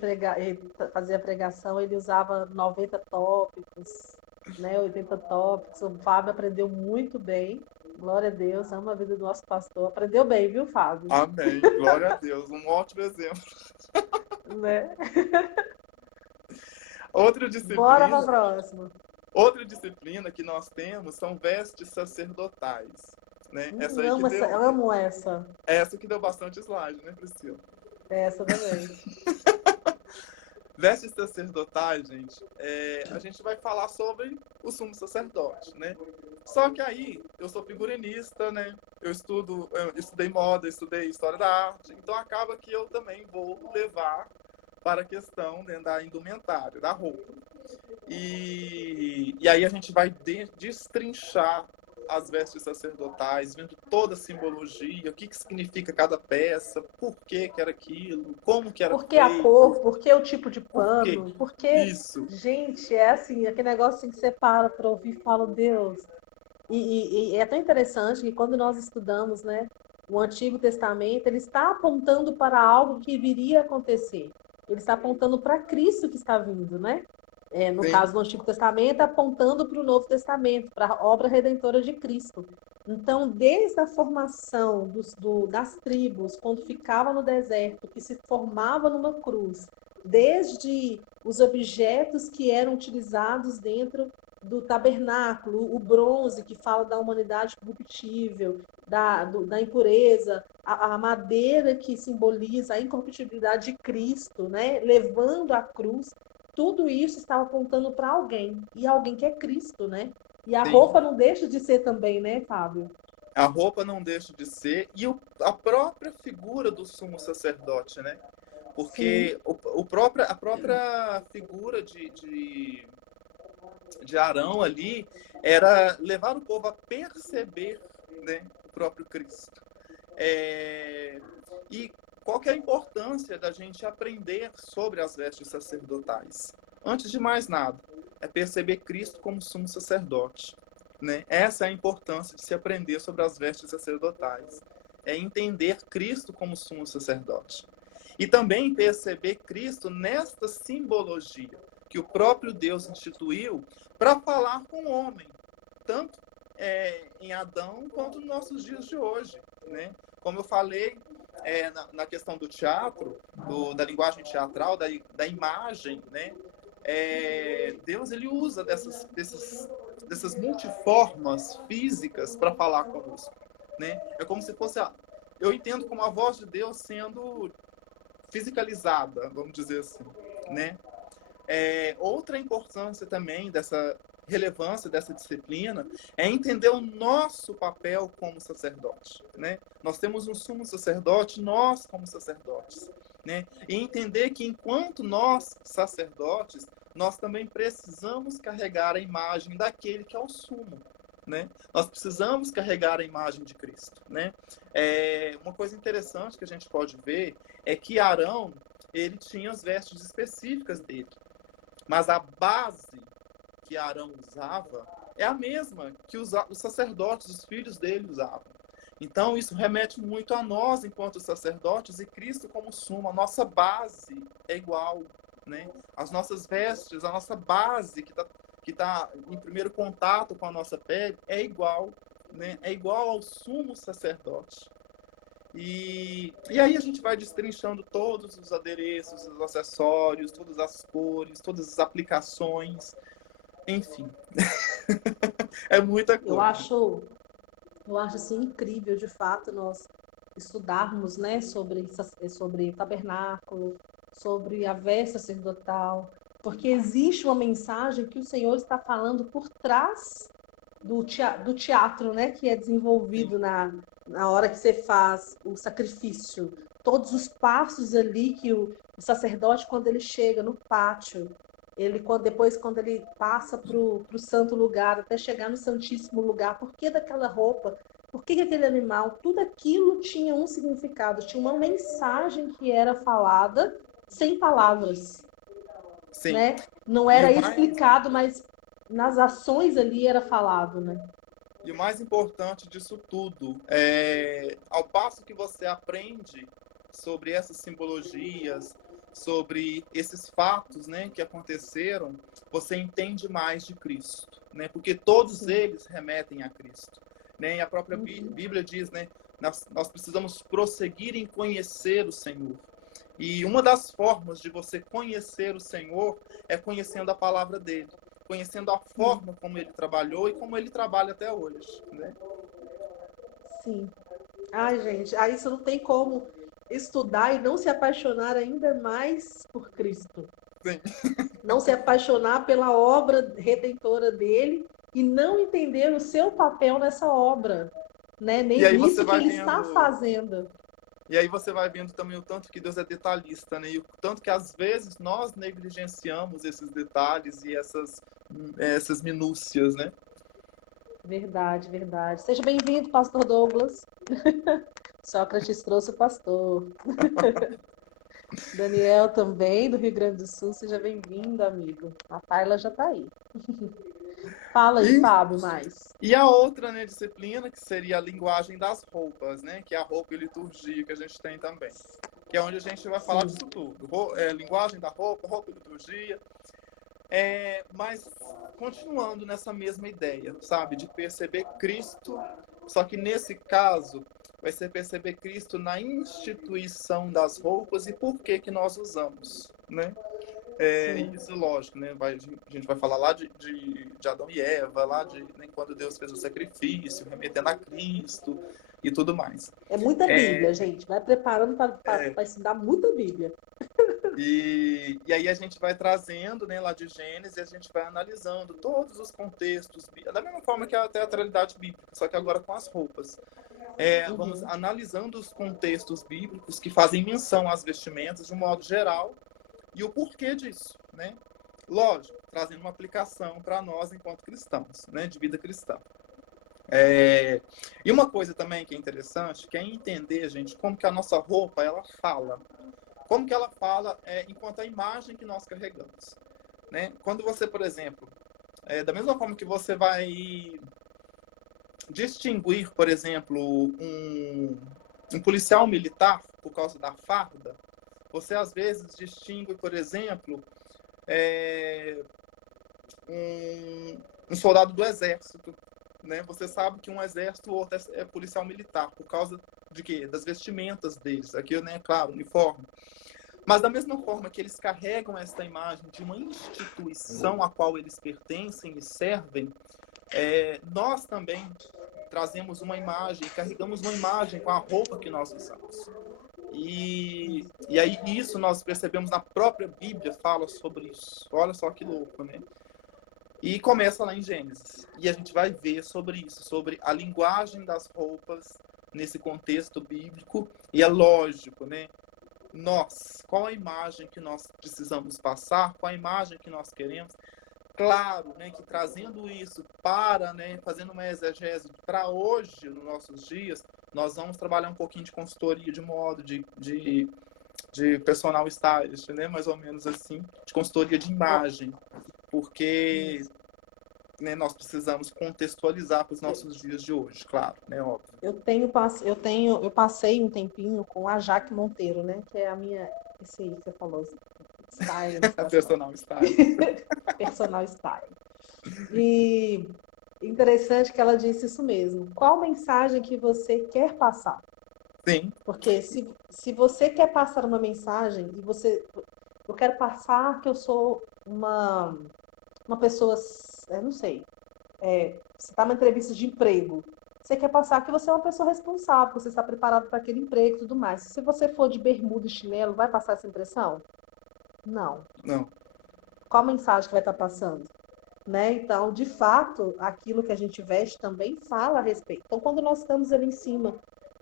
fazia pregação, ele usava 90 tópicos, né? 80 tópicos. O Fábio aprendeu muito bem. Glória a Deus, ama a vida do nosso pastor. Aprendeu bem, viu, Fábio? Amém. Glória a Deus. Um ótimo exemplo. Né? Outra disciplina. Bora para a próxima. Outra disciplina que nós temos são vestes sacerdotais, né? Amo essa. Essa que deu bastante slide, né, Priscila? Essa também. Vestes sacerdotais, gente, a gente vai falar sobre o sumo sacerdote, né? Só que aí, eu sou figurinista, né? Eu estudei moda, estudei história da arte, então acaba que eu também vou levar para a questão, né, da indumentária, da roupa. E aí a gente vai destrinchar as vestes sacerdotais, vendo toda a simbologia, o que significa cada peça, por que era aquilo, como que era feito. Por que a cor, por que o tipo de pano, por que... Isso. Gente, é assim, aquele negócio assim que você para ouvir e fala, Deus. E é tão interessante que quando nós estudamos, né, o Antigo Testamento, ele está apontando para algo que viria a acontecer. Ele está apontando para Cristo que está vindo, né? No caso do Antigo Testamento, apontando para o Novo Testamento, para a obra redentora de Cristo. Então, desde a formação das tribos, quando ficava no deserto, que se formava numa cruz, desde os objetos que eram utilizados dentro do tabernáculo, o bronze, que fala da humanidade corruptível, da impureza, a madeira que simboliza a incorruptibilidade de Cristo, né? Levando a cruz. Tudo isso estava apontando para alguém, e alguém que é Cristo, né? E a roupa não deixa de ser também, né, Fábio? A roupa não deixa de ser, e a própria figura do sumo sacerdote, né? Porque a própria figura de Arão ali era levar o povo a perceber, né, o próprio Cristo. E qual que é a importância da gente aprender sobre as vestes sacerdotais? Antes de mais nada, é perceber Cristo como sumo sacerdote, né? Essa é a importância de se aprender sobre as vestes sacerdotais. É entender Cristo como sumo sacerdote. E também perceber Cristo nesta simbologia que o próprio Deus instituiu para falar com o homem, tanto em Adão quanto nos nossos dias de hoje, né? Como eu falei, na questão do teatro, da linguagem teatral, da imagem, né? Deus ele usa dessas multiformas físicas para falar conosco, né? É como se fosse eu entendo como a voz de Deus sendo fisicalizada, vamos dizer assim, né? Outra importância também relevância dessa disciplina é entender o nosso papel como sacerdote, né? Nós temos um sumo sacerdote, nós como sacerdotes, né? E entender que enquanto nós, sacerdotes, nós também precisamos carregar a imagem daquele que é o sumo, né? Nós precisamos carregar a imagem de Cristo, né? Uma coisa interessante que a gente pode ver é que Arão, ele tinha as vestes específicas dele, mas a base que Arão usava é a mesma que os sacerdotes, os filhos dele usavam. Então, isso remete muito a nós, enquanto sacerdotes, e Cristo como sumo. A nossa base é igual, né? As nossas vestes, a nossa base que tá em primeiro contato com a nossa pele é igual, né? É igual ao sumo sacerdote. E aí a gente vai destrinchando todos os adereços, os acessórios, todas as cores, todas as aplicações, enfim. É muita Eu coisa. acho, eu acho assim incrível, de fato, nós estudarmos, né, sobre tabernáculo, sobre a veste sacerdotal, porque existe uma mensagem que o Senhor está falando por trás do teatro, né, que é desenvolvido Sim, na hora que você faz o sacrifício. Todos os passos ali que o sacerdote, quando ele chega no pátio, depois, quando ele passa para o santo lugar, até chegar no santíssimo lugar, por que daquela roupa? Por que aquele animal? Tudo aquilo tinha um significado, tinha uma mensagem que era falada sem palavras, sim. né? Não E era o mais, explicado, mas nas ações ali era falado, né? e o mais importante disso tudo ao passo que você aprende sobre essas simbologias, sobre esses fatos, né, que aconteceram, você entende mais de Cristo, né? Porque todos Sim. eles remetem a Cristo, né? E a própria Uhum. Bíblia diz, né, nós precisamos prosseguir em conhecer o Senhor. E uma das formas de você conhecer o Senhor é conhecendo a palavra dele, conhecendo a Sim, forma como ele trabalhou e como ele trabalha até hoje, né? sim. Ai, gente, aí isso não tem como estudar e não se apaixonar ainda mais por Cristo. Sim. Não se apaixonar pela obra redentora dele e não entender o seu papel nessa obra, né? E Nem aí você nisso que vai ele está vendo, fazendo. e aí você vai vendo também o tanto que Deus é detalhista, né? E o tanto que às vezes nós negligenciamos esses detalhes e essas minúcias, né? Verdade, verdade. Seja bem-vindo, pastor Douglas. Sócrates trouxe o pastor. Daniel também, do Rio Grande do Sul. Seja bem-vindo, amigo. A Tayla já está aí. Fala aí, E, Fábio, mais. e a outra, né, disciplina, que seria a linguagem das roupas, né? Que é a roupa e liturgia que a gente tem também. Que é onde a gente vai falar Sim. disso tudo. Linguagem da roupa, roupa e liturgia. Mas continuando nessa mesma ideia, sabe? De perceber Cristo, só que nesse caso vai ser perceber Cristo na instituição das roupas e por que que nós usamos, né? Sim. Isso, lógico, né? A gente vai falar lá de Adão e Eva, lá de né, quando Deus fez o sacrifício, remetendo a Cristo e tudo mais. É muita Bíblia, É, gente. Vai preparando para é, estudar muita Bíblia. e aí a gente vai trazendo, né, lá de Gênesis, e a gente vai analisando todos os contextos, da mesma forma que a teatralidade bíblica, só que agora com as roupas. Vamos Uhum. analisando os contextos bíblicos que fazem menção às vestimentas de um modo geral e o porquê disso, né? Lógico, trazendo uma aplicação para nós enquanto cristãos, né, de vida cristã. E uma coisa também que é interessante, que é entender, gente, como que a nossa roupa, ela fala. Como que ela fala enquanto a imagem que nós carregamos, né? Quando você, por exemplo, da mesma forma que você vai distinguir, por exemplo, um policial militar por causa da farda, você às vezes distingue, por exemplo, um soldado do exército, né? Você sabe que um exército ou outro é policial militar por causa de quê? Das vestimentas deles. Aqui, né, claro, uniforme. Mas da mesma forma que eles carregam esta imagem de uma instituição a qual eles pertencem e servem, nós também trazemos uma imagem, carregamos uma imagem com a roupa que nós usamos. E aí isso nós percebemos na própria Bíblia, fala sobre isso. Olha só que louco, né? E começa lá em Gênesis. E a gente vai ver sobre isso, sobre a linguagem das roupas nesse contexto bíblico. E é lógico, né? Nós, qual a imagem que nós precisamos passar, qual a imagem que nós queremos. Claro, né, que trazendo isso para, né, fazendo uma exegese para hoje, nos nossos dias, nós vamos trabalhar um pouquinho de consultoria de moda, de personal stylist, né, mais ou menos assim, de consultoria de imagem, porque né, nós precisamos contextualizar para os nossos dias de hoje, claro, né, óbvio. Eu passei um tempinho com a Jaque Monteiro, né, que é a minha, esse aí que você falou, style, Personal stylist. personal style. E interessante que ela disse isso mesmo. Qual mensagem que você quer passar? Sim. Porque se você quer passar uma mensagem e eu quero passar que eu sou uma pessoa, não sei, você está numa entrevista de emprego, você quer passar que você é uma pessoa responsável, que você está preparado para aquele emprego e tudo mais. Se você for de bermuda e chinelo, vai passar essa impressão? Não. Não. Qual a mensagem que vai estar passando? Né? Então, de fato, aquilo que a gente veste também fala a respeito. Então, quando nós estamos ali em cima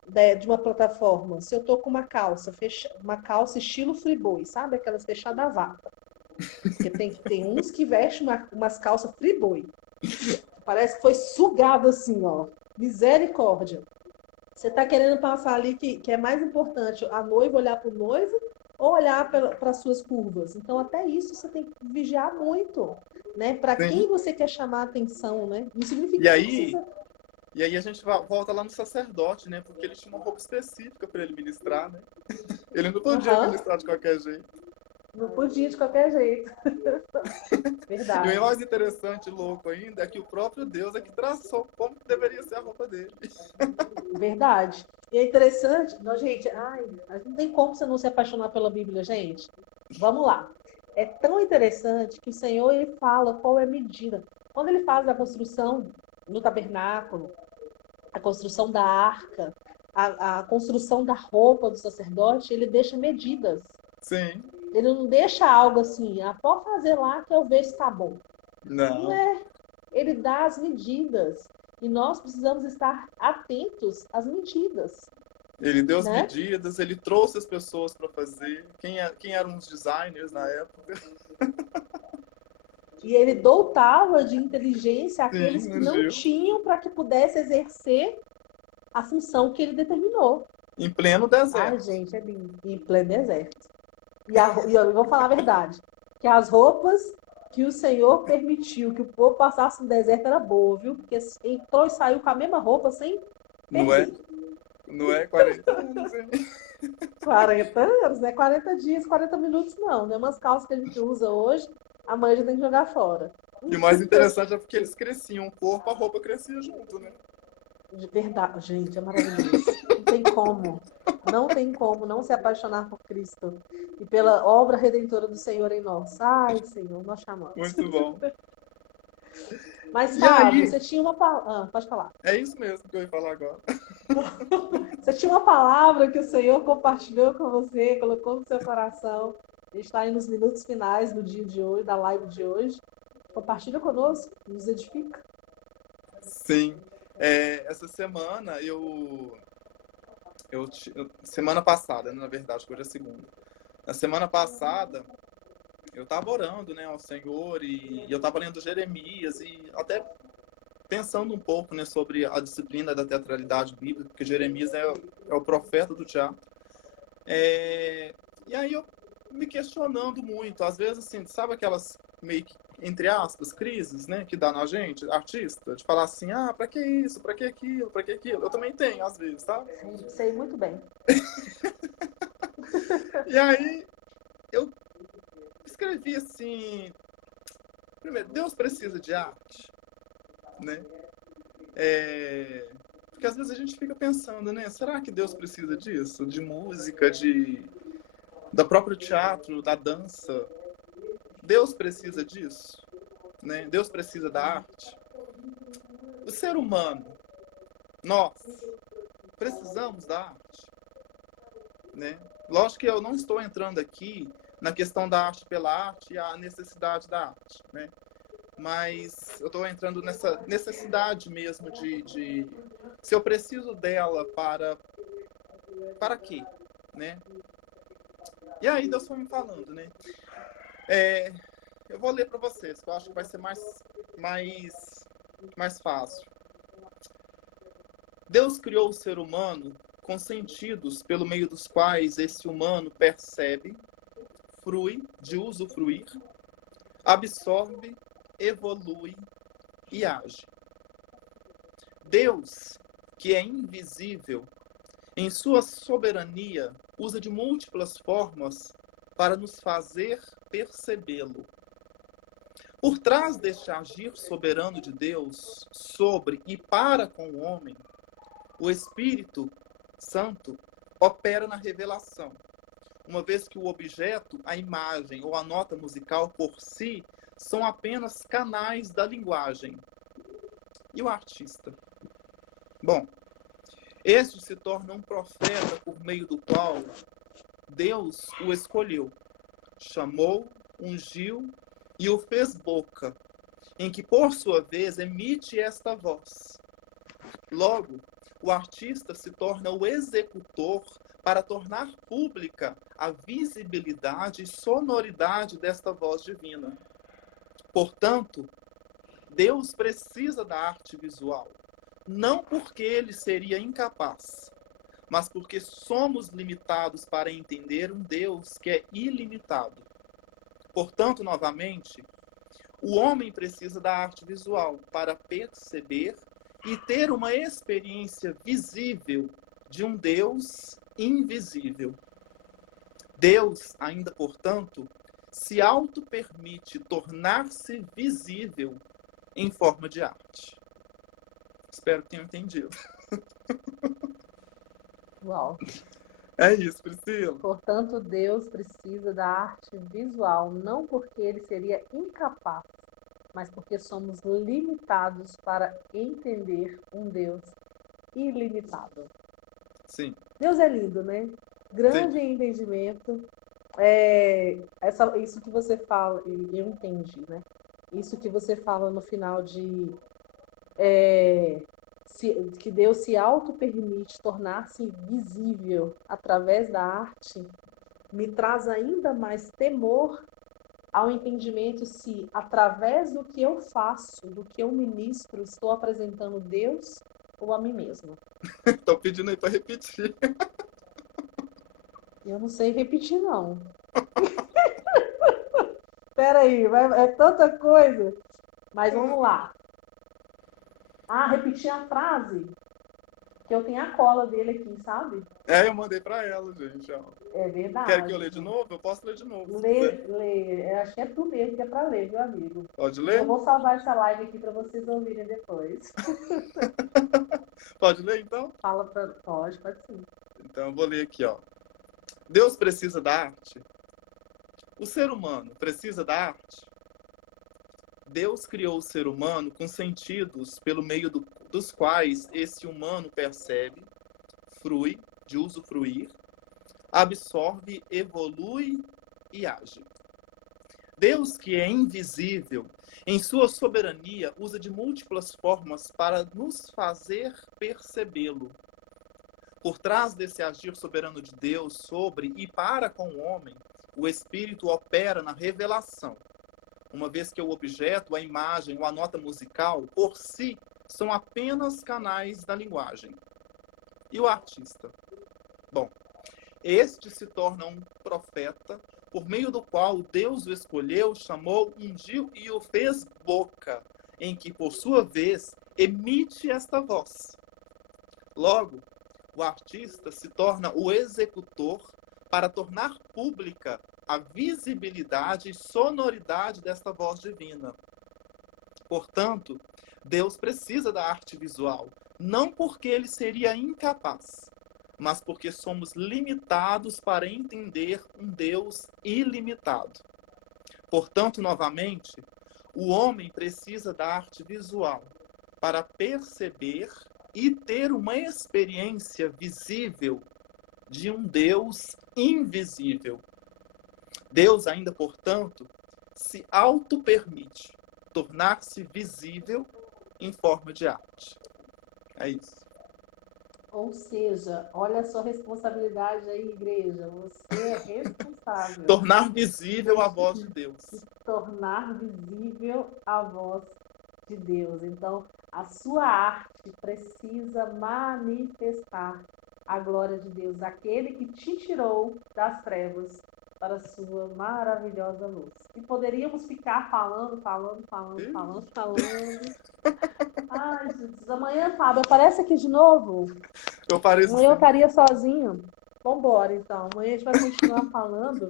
de uma plataforma, se eu estou com uma calça estilo friboi, sabe? Aquelas fechadas a vácuo. Porque tem uns que vestem umas calças friboi. Parece que foi sugado assim, ó. Misericórdia. Você está querendo passar ali que é mais importante a noiva olhar para o noivo ou olhar para as suas curvas. Então, até isso você tem que vigiar muito, né? Para quem você quer chamar a atenção, né? Não significa que você precisa... E aí a gente volta lá no sacerdote, né? Porque ele tinha uma roupa específica para ele ministrar, né? Ele não podia ministrar de qualquer jeito. Não podia de qualquer jeito. Verdade. E o mais interessante e louco ainda é que o próprio Deus é que traçou como deveria ser a roupa dele. Verdade. E é interessante, gente, não tem como você não se apaixonar pela Bíblia, gente. Vamos lá. É tão interessante que o Senhor ele fala qual é a medida. Quando ele faz a construção no tabernáculo, a construção da arca, a construção da roupa do sacerdote, ele deixa medidas. Sim. Ele não deixa algo assim, pode fazer lá que eu vejo se tá bom. Não é. Ele dá as medidas. E nós precisamos estar atentos às medidas. Ele deu as medidas, ele trouxe as pessoas para fazer. Quem eram os designers na época? E ele dotava de inteligência aqueles que não tinham para que pudesse exercer a função que ele determinou. Em pleno deserto. Ai, gente, é lindo. Em pleno deserto. E eu vou falar a verdade, que as roupas que o Senhor permitiu que o povo passasse no deserto era boa, viu? Porque entrou e saiu com a mesma roupa sem perder. Não é 40 anos, hein? 40 anos, né? 40 dias, 40 minutos não, né? Umas calças que a gente usa hoje, amanhã já tem que jogar fora. E o mais interessante é porque eles cresciam, o corpo, a roupa crescia junto, né? De verdade, gente, é maravilhoso. Não tem como. Não tem como não se apaixonar por Cristo e pela obra redentora do Senhor em nós. Ai, Senhor, nós chamamos. Muito bom. Mas, Fábio, você tinha uma palavra. Pode falar. É isso mesmo que eu ia falar agora. Você tinha uma palavra que o Senhor compartilhou com você, colocou no seu coração. A gente está aí nos minutos finais do dia de hoje, da live de hoje. Compartilha conosco, nos edifica. Sim. Essa semana, semana passada, na verdade, hoje é segunda. Na semana passada, eu estava orando, né, ao Senhor e eu estava lendo Jeremias e até pensando um pouco, né, sobre a disciplina da teatralidade bíblica, porque Jeremias é o profeta do teatro. E aí eu me questionando muito, às vezes, assim, sabe aquelas meio que, entre aspas, crises, né, que dá na gente, artista, de falar assim, pra que isso, pra que aquilo, pra que aquilo? Eu também tenho, às vezes, tá? Sei muito bem. E aí, eu escrevi assim, primeiro, Deus precisa de arte, né? Porque às vezes a gente fica pensando, né, será que Deus precisa disso? De música, da próprio teatro, da dança? Deus precisa disso, né? Deus precisa da arte. O ser humano, nós, precisamos da arte, né? Lógico que eu não estou entrando aqui na questão da arte pela arte e a necessidade da arte, né? mas eu estou entrando nessa necessidade mesmo de se eu preciso dela para quê, né? E aí Deus foi me falando, né? Eu vou ler para vocês, que eu acho que vai ser mais fácil. Deus criou o ser humano com sentidos pelo meio dos quais esse humano percebe, frui, de usufruir, absorve, evolui e age. Deus, que é invisível, em sua soberania, usa de múltiplas formas para nos fazer percebê-lo. Por trás deste agir soberano de Deus sobre e para com o homem, o Espírito Santo opera na revelação, uma vez que o objeto, a imagem ou a nota musical por si são apenas canais da linguagem. E o artista? Bom, este se torna um profeta por meio do qual Deus o escolheu, chamou, ungiu e o fez boca, em que, por sua vez, emite esta voz. Logo, o artista se torna o executor para tornar pública a visibilidade e sonoridade desta voz divina. Portanto, Deus precisa da arte visual, não porque ele seria incapaz, mas porque somos limitados para entender um Deus que é ilimitado. Portanto, novamente, o homem precisa da arte visual para perceber e ter uma experiência visível de um Deus invisível. Deus, ainda portanto, se auto-permite tornar-se visível em forma de arte. Espero que tenham entendido. Uau. É isso, Priscila. Portanto, Deus precisa da arte visual, não porque ele seria incapaz, mas porque somos limitados para entender um Deus ilimitado. Sim. Deus é lindo, né? Grande em entendimento. Isso que você fala, eu entendi, né? Isso que você fala no final de que Deus se auto-permite tornar-se visível através da arte, me traz ainda mais temor ao entendimento se, através do que eu faço, do que eu ministro, estou apresentando Deus ou a mim mesmo. Estou pedindo aí para repetir. Eu não sei repetir, não. Espera aí, é tanta coisa. Mas vamos lá. Repetir a frase, que eu tenho a cola dele aqui, sabe? Eu mandei para ela, gente. Ó. É verdade. Quer que eu leia de novo? Eu posso ler de novo. Lê. Acho que é tu mesmo que é para ler, meu amigo. Pode ler? Eu vou salvar essa live aqui para vocês ouvirem depois. Pode ler, então? Pode sim. Então, eu vou ler aqui, ó. Deus precisa da arte. O ser humano precisa da arte. Deus criou o ser humano com sentidos pelo meio dos quais esse humano percebe, frui, de usufruir, absorve, evolui e age. Deus, que é invisível, em sua soberania, usa de múltiplas formas para nos fazer percebê-lo. Por trás desse agir soberano de Deus sobre e para com o homem, o Espírito opera na revelação, uma vez que o objeto, a imagem ou a nota musical, por si, são apenas canais da linguagem. E o artista? Bom, este se torna um profeta, por meio do qual Deus o escolheu, chamou, ungiu e o fez boca, em que, por sua vez, emite esta voz. Logo, o artista se torna o executor para tornar pública a visibilidade e sonoridade desta voz divina. Portanto, Deus precisa da arte visual, não porque ele seria incapaz, mas porque somos limitados para entender um Deus ilimitado. Portanto, novamente, o homem precisa da arte visual para perceber e ter uma experiência visível de um Deus invisível. Deus ainda, portanto, se auto-permite tornar-se visível em forma de arte. É isso. Ou seja, olha a sua responsabilidade aí, igreja. Você é responsável Tornar visível a voz de Deus. tornar visível a voz de Deus. Então, a sua arte precisa manifestar a glória de Deus, aquele que te tirou das trevas para a sua maravilhosa luz. E poderíamos ficar falando. Ai, Jesus, amanhã, Fábio, aparece aqui de novo. Eu pareço Amanhã eu assim. estaria sozinho. Vambora, então. Amanhã a gente vai continuar falando.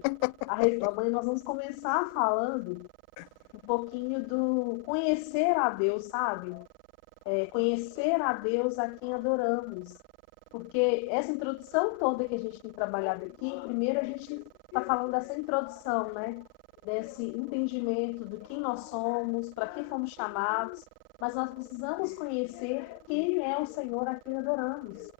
Amanhã nós vamos começar falando um pouquinho do conhecer a Deus, sabe? Conhecer a Deus a quem adoramos. Porque essa introdução toda que a gente tem trabalhado aqui, primeiro a gente está falando dessa introdução, né? Desse entendimento do quem nós somos, para que fomos chamados, mas nós precisamos conhecer quem é o Senhor a quem adoramos.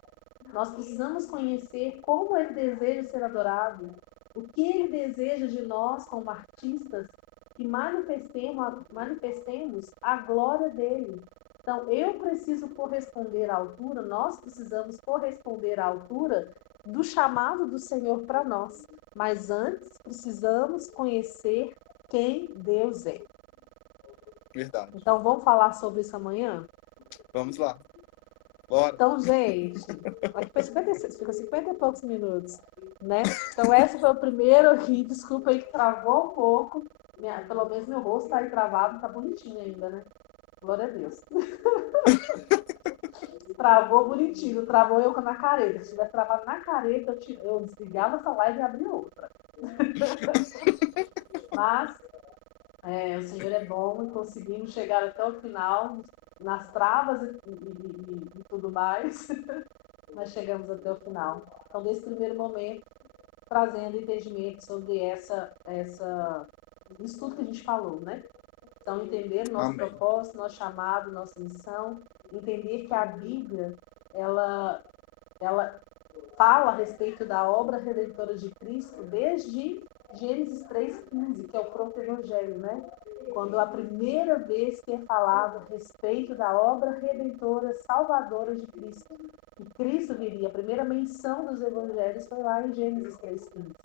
Nós precisamos conhecer como Ele deseja ser adorado, o que Ele deseja de nós como artistas, que manifestemos a glória dEle. Então, eu preciso corresponder à altura, nós precisamos corresponder à altura do chamado do Senhor para nós. Mas antes, precisamos conhecer quem Deus é. Verdade. Então, vamos falar sobre isso amanhã? Vamos lá. Bora. Então, gente, aqui foi 56, fica 50 e poucos minutos, né? Então, esse foi o primeiro aqui. Desculpa aí que travou um pouco. Pelo menos meu rosto tá aí travado, tá bonitinho ainda, né? Glória a Deus. Travou bonitinho, travou eu na careta. Se tivesse travado na careta, eu desligava essa live e abria outra. Mas o Senhor é bom e conseguimos chegar até o final, nas travas e tudo mais. Nós chegamos até o final. Então, desse primeiro momento, trazendo entendimento sobre isso tudo que a gente falou, né? Então, entender nosso propósito, nosso chamado, nossa missão, entender que a Bíblia, ela fala a respeito da obra redentora de Cristo desde Gênesis 3,15, que é o proto-evangelho, né? Quando a primeira vez que é falado a respeito da obra redentora, salvadora de Cristo, que Cristo viria, a primeira menção dos evangelhos foi lá em Gênesis 3,15.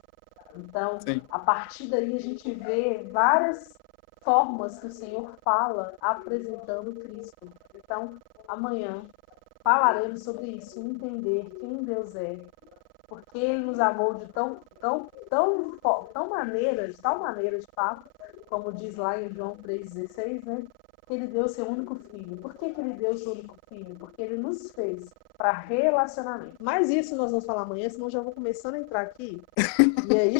Então, sim, a partir daí a gente vê várias formas que o Senhor fala apresentando Cristo. Então, amanhã falaremos sobre isso, entender quem Deus é, porque Ele nos amou de tal maneira, de fato, como diz lá em João 3,16, né? Que Ele deu seu único filho. Por que Ele deu seu único filho? Porque Ele nos fez para relacionamento. Mas isso nós vamos falar amanhã, senão já vou começando a entrar aqui. E aí?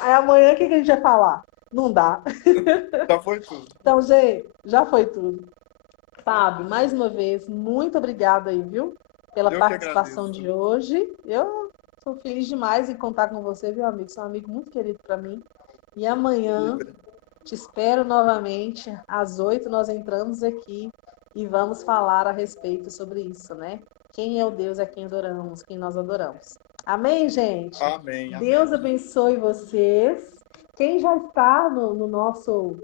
Aí amanhã o que a gente vai falar? Não dá. Já foi tudo. Então, gente, já foi tudo. Fábio, mais uma vez, muito obrigada aí, viu? Pela participação de hoje. Eu estou feliz demais em contar com você, viu, amigo? Você é um amigo muito querido para mim. E amanhã te espero novamente. Às 8 nós entramos aqui e vamos falar a respeito sobre isso, né? Quem é o Deus a quem adoramos, quem nós adoramos. Amém, gente? Amém. Deus abençoe vocês. Quem já está no nosso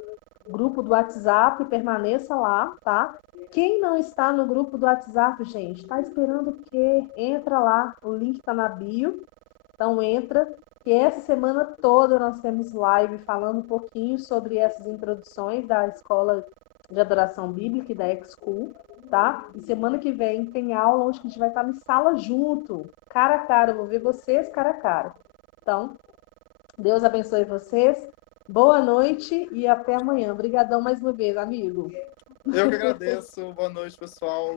grupo do WhatsApp, permaneça lá, tá? Quem não está no grupo do WhatsApp, gente, está esperando o quê? Entra lá, o link está na bio. Então entra, que essa semana toda nós temos live falando um pouquinho sobre essas introduções da Escola de Adoração Bíblica e da X-School, tá? E semana que vem tem aula onde a gente vai estar em sala junto, cara a cara, eu vou ver vocês cara a cara. Então, Deus abençoe vocês, boa noite e até amanhã. Obrigadão mais uma vez, amigo. Eu que agradeço, boa noite, pessoal.